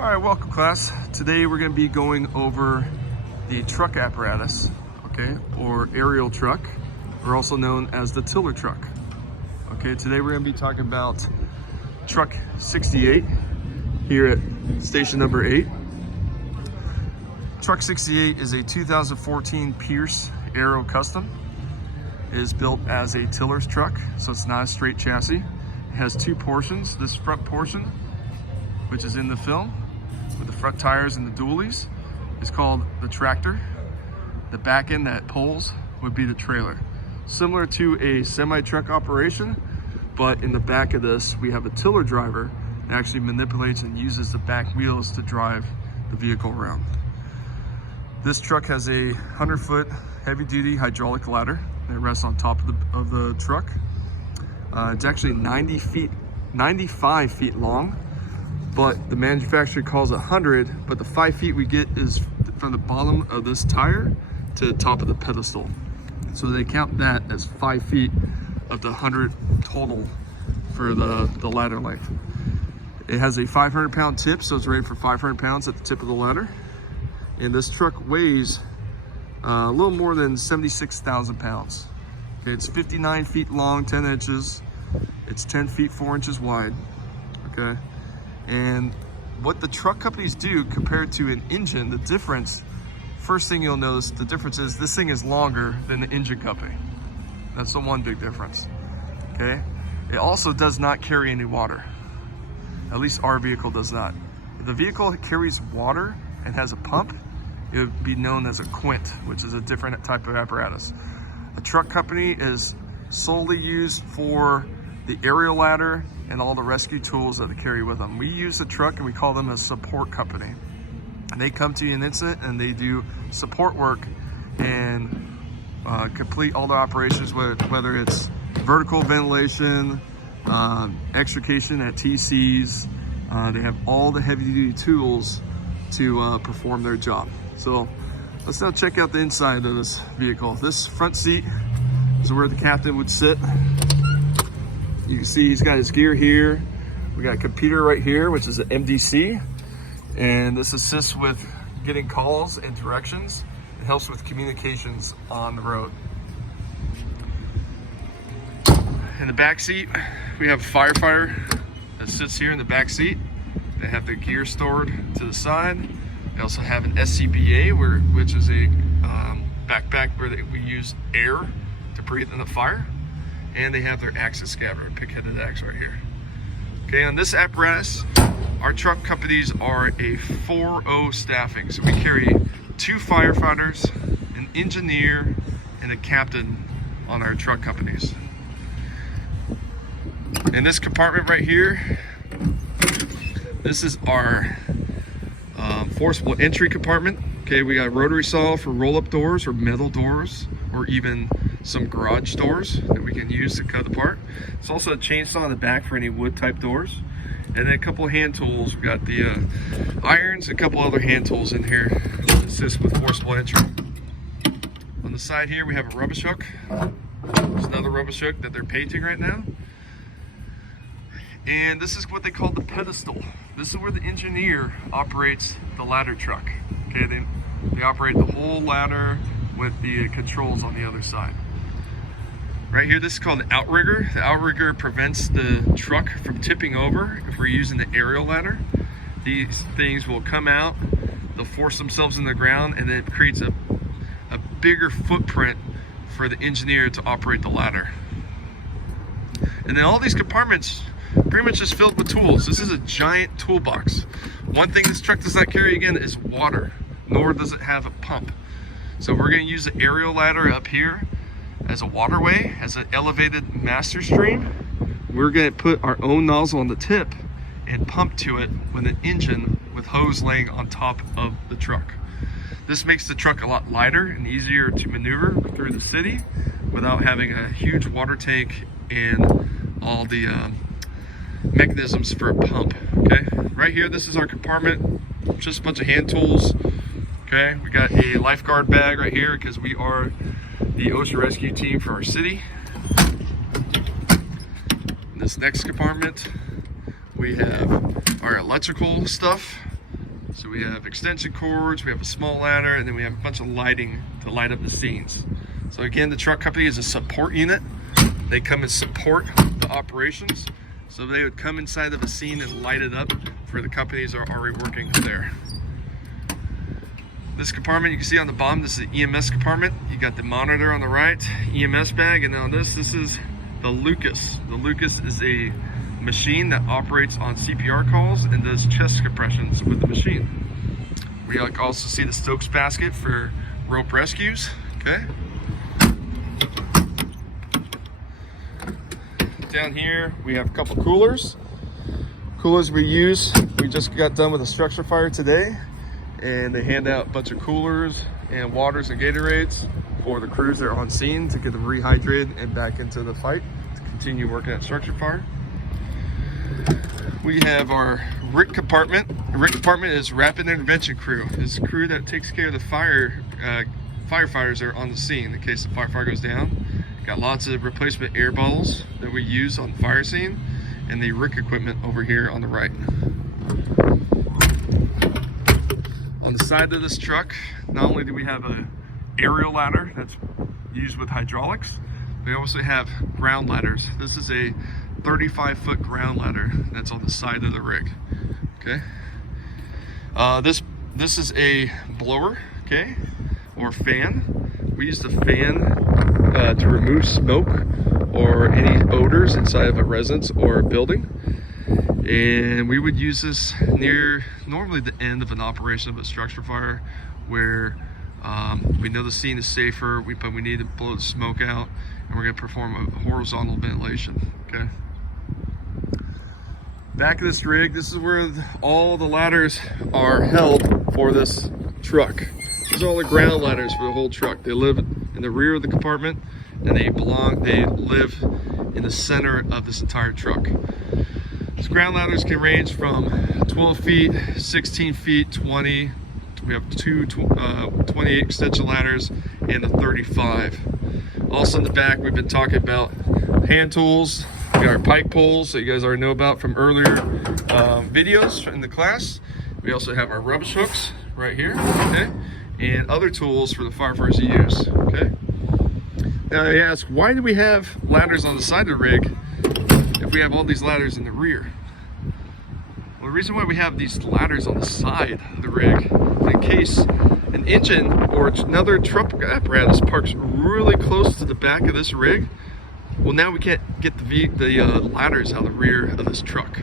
All right, welcome class. Today we're going to be going over the truck apparatus, okay, or aerial truck, or also known as the tiller truck. Okay, today we're going to be talking about truck 68 here at station number 8. Truck 68 is a 2014 Pierce Aero Custom. It is built as a tiller's truck, so it's not a straight chassis. It has two portions. This front portion, which is in the film, with the front tires and the dualies, is called the tractor. The back end that pulls would be the trailer. Similar to a semi-truck operation, but in the back of this, we have a tiller driver that actually manipulates and uses the back wheels to drive the vehicle around. This truck has a 100-foot heavy-duty hydraulic ladder that rests on top of the truck. It's actually 95 feet long, but the manufacturer calls it 100, but the 5 feet we get is from the bottom of this tire to the top of the pedestal. So they count that as 5 feet of the 100 total for the ladder length. It has a 500-pound tip, so it's rated for 500 pounds at the tip of the ladder. And this truck weighs a little more than 76,000 pounds. Okay, it's 59 feet long, 10 inches. It's 10 feet, 4 inches wide, okay? And what the truck companies do compared to an engine, the difference, first thing you'll notice, the difference is this thing is longer than the engine company. That's the one big difference, okay? It also does not carry any water. At least our vehicle does not. If the vehicle carries water and has a pump, it would be known as a quint, which is a different type of apparatus. A truck company is solely used for the aerial ladder and all the rescue tools that they carry with them. We use the truck and we call them a support company. And they come to you in an instant and they do support work and complete all the operations, whether it's vertical ventilation, extrication at TCs. They have all the heavy duty tools to perform their job. So let's now check out the inside of this vehicle. This front seat is where the captain would sit. You can see he's got his gear here. We got a computer right here, which is an MDC. And this assists with getting calls and directions. It helps with communications on the road. In the back seat, we have a firefighter that sits here in the back seat. They have their gear stored to the side. They also have an SCBA, which is a backpack where we use air to breathe in the fire. And they have their axis scabbard, pick-headed axe right here. Okay, on this apparatus, our truck companies are a 4-0 staffing. So we carry 2 firefighters, an engineer, and a captain on our truck companies. In this compartment right here, this is our forcible entry compartment. Okay, we got a rotary saw for roll-up doors or metal doors, or even some garage doors that we can use to cut apart. It's also a chainsaw in the back for any wood type doors. And then a couple of hand tools. We got the irons, a couple other hand tools in here to assist with forcible entry. On the side here we have a rubbish hook. There's another rubbish hook that they're painting right now. And this is what they call the pedestal. This is where the engineer operates the ladder truck. Okay, they operate the whole ladder with the controls on the other side. Right here, this is called the outrigger. The outrigger prevents the truck from tipping over if we're using the aerial ladder. These things will come out, they'll force themselves in the ground, and then it creates a bigger footprint for the engineer to operate the ladder. And then all these compartments pretty much just filled with tools. This is a giant toolbox. One thing this truck does not carry, again, is water, nor does it have a pump. So we're going to use the aerial ladder up here as a waterway, as an elevated master stream. We're going to put our own nozzle on the tip and pump to it with an engine with hose laying on top of the truck. This makes the truck a lot lighter and easier to maneuver through the city without having a huge water tank and all the mechanisms for a pump. Okay, right here, this is our compartment, just a bunch of hand tools. Okay, we got a lifeguard bag right here because we are the ocean rescue team for our city. In this next compartment, we have our electrical stuff. So we have extension cords, we have a small ladder, and then we have a bunch of lighting to light up the scenes. So again, the truck company is a support unit. They come and support the operations. So they would come inside of a scene and light it up for the companies that are already working there. This compartment you can see on the bottom, this is the EMS compartment. You got the monitor on the right, EMS bag, and on this is the Lucas. The Lucas is a machine that operates on CPR calls and does chest compressions with the machine. We also see the Stokes basket for rope rescues, okay? Down here, we have a couple coolers. Coolers we use, we just got done with a structure fire today, and they hand out a bunch of coolers and waters and Gatorades for the crews that are on scene to get them rehydrated and back into the fight to continue working at structure fire. We have our RIC compartment. The RIC compartment is Rapid Intervention Crew. It's a crew that takes care of the firefighters that are on the scene in case the firefighter goes down. Got lots of replacement air bottles that we use on the fire scene, and the RIC equipment over here on the right. On the side of this truck, not only do we have an aerial ladder that's used with hydraulics, we also have ground ladders. This is a 35-foot ground ladder that's on the side of the rig. Okay. This is a blower, okay, or fan. We use the fan to remove smoke or any odors inside of a residence or a building. And we would use this near normally the end of an operation of a structure fire where we know the scene is safer, but we need to blow the smoke out, and we're going to perform a horizontal ventilation. Okay. Back of this rig, this is where all the ladders are held for this truck. These are all the ground ladders for the whole truck. They live in the rear of the compartment, and they live in the center of this entire truck. These ground ladders can range from 12 feet, 16 feet, 20. We have two 28 extension ladders and a 35. Also in the back, we've been talking about hand tools. We got our pike poles that you guys already know about from earlier videos in the class. We also have our rubbish hooks right here, okay? And other tools for the firefighters to use, okay? Now you ask, why do we have ladders on the side of the rig if we have all these ladders in the rear? Well, the reason why we have these ladders on the side of the rig is in case an engine or another truck apparatus parks really close to the back of this rig. Well, now we can't get the ladders out of the rear of this truck.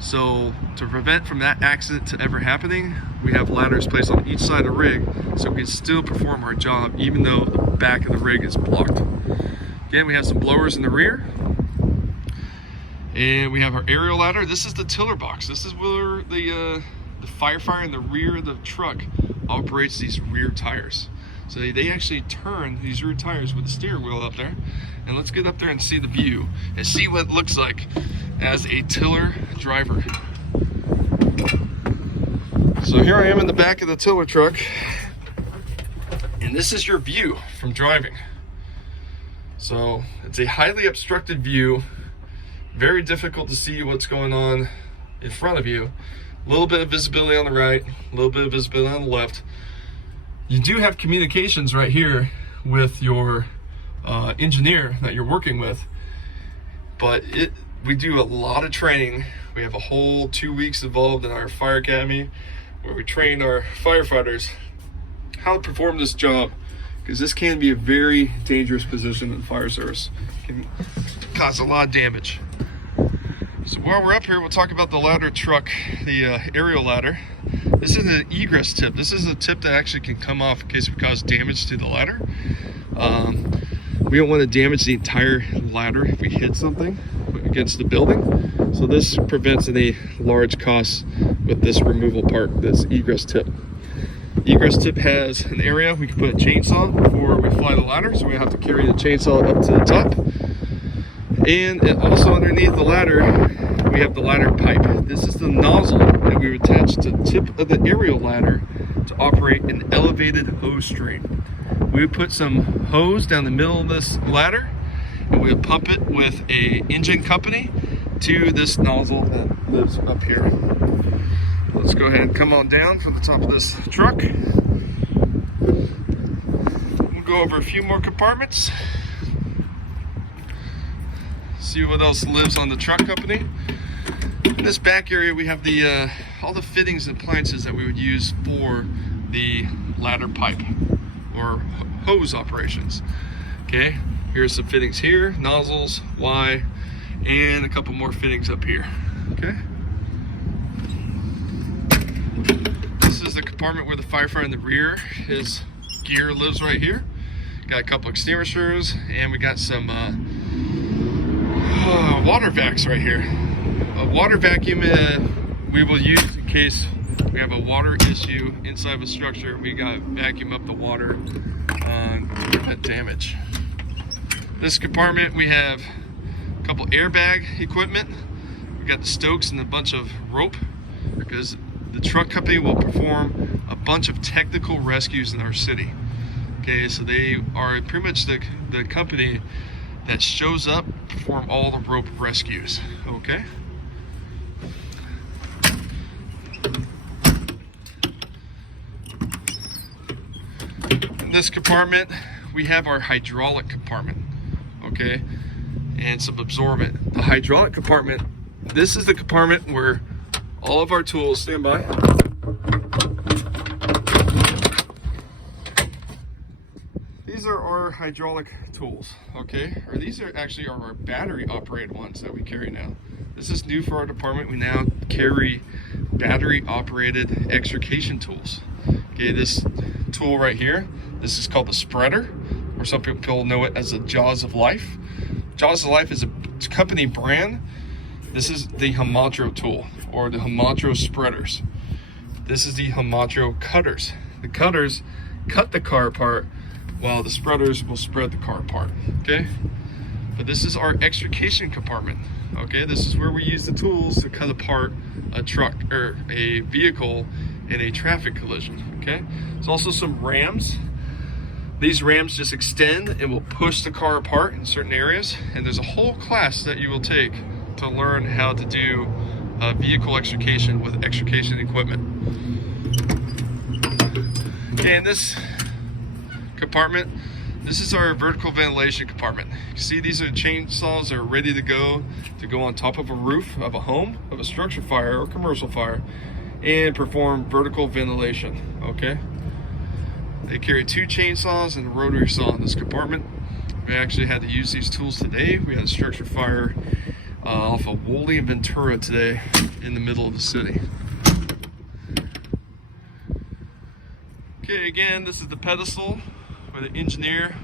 So to prevent from that accident to ever happening, we have ladders placed on each side of the rig so we can still perform our job even though the back of the rig is blocked. Again, we have some blowers in the rear. And we have our aerial ladder. This is the tiller box. This is where the firefighter in the rear of the truck operates these rear tires. So they actually turn these rear tires with the steering wheel up there. And let's get up there and see the view and see what it looks like as a tiller driver. So here I am in the back of the tiller truck, and this is your view from driving. So it's a highly obstructed view, very difficult to see what's going on in front of you. A little bit of visibility on the right, a little bit of visibility on the left. You do have communications right here with your engineer that you're working with, but we do a lot of training. We have a whole 2 weeks involved in our fire academy where we train our firefighters how to perform this job, because this can be a very dangerous position in the fire service. It can cause a lot of damage. So while we're up here, we'll talk about the ladder truck, the aerial ladder. This is an egress tip. This is a tip that actually can come off in case we cause damage to the ladder. We don't want to damage the entire ladder if we hit something against the building. So this prevents any large costs with this removal part, this egress tip. Egress tip has an area we can put a chainsaw before we fly the ladder, so we have to carry the chainsaw up to the top. And also underneath the ladder, we have the ladder pipe. This is the nozzle that we would attach to the tip of the aerial ladder to operate an elevated hose stream. We would put some hose down the middle of this ladder, and we would pump it with an engine company to this nozzle that lives up here. Let's go ahead and come on down from the top of this truck. We'll go over a few more compartments. See what else lives on the truck company. In this back area, we have the all the fittings and appliances that we would use for the ladder pipe or hose operations. Okay, here's some fittings here, nozzles, Y, and a couple more fittings up here. Okay. This is the compartment where the firefighter in the rear, his gear lives right here. Got a couple extinguishers, and we got some water vacs right here. A water vacuum we will use in case we have a water issue inside of a structure. We got to vacuum up the water on damage. This compartment, we have a couple airbag equipment. We got the Stokes and a bunch of rope, because the truck company will perform a bunch of technical rescues in our city. Okay, so they are pretty much the company that shows up, perform all the rope rescues. Okay. In this compartment, we have our hydraulic compartment. Okay, and some absorbent. The hydraulic compartment, this is the compartment where all of our tools, stand by. These are our hydraulic tools, okay? Or these are actually our battery operated ones that we carry now. This is new for our department. We now carry battery operated extrication tools. Okay, this tool right here, this is called the spreader, or some people know it as the Jaws of Life. Jaws of Life is a company brand. This is the Hamatro tool, or the Hamatro spreaders. This is the Hamatro cutters. The cutters cut the car apart, while the spreaders will spread the car apart, okay? But this is our extrication compartment, okay? This is where we use the tools to cut apart a truck or a vehicle in a traffic collision, okay? There's also some rams. These rams just extend and will push the car apart in certain areas, and there's a whole class that you will take to learn how to do vehicle extrication with extrication equipment. Okay, in this compartment, this is our vertical ventilation compartment. You see, these are chainsaws that are ready to go on top of a roof of a home, of a structure fire or commercial fire, and perform vertical ventilation, okay? They carry 2 chainsaws and a rotary saw in this compartment. We actually had to use these tools today. We had a structure fire off of Woolley and Ventura today in the middle of the city. Okay, again, this is the pedestal where the engineer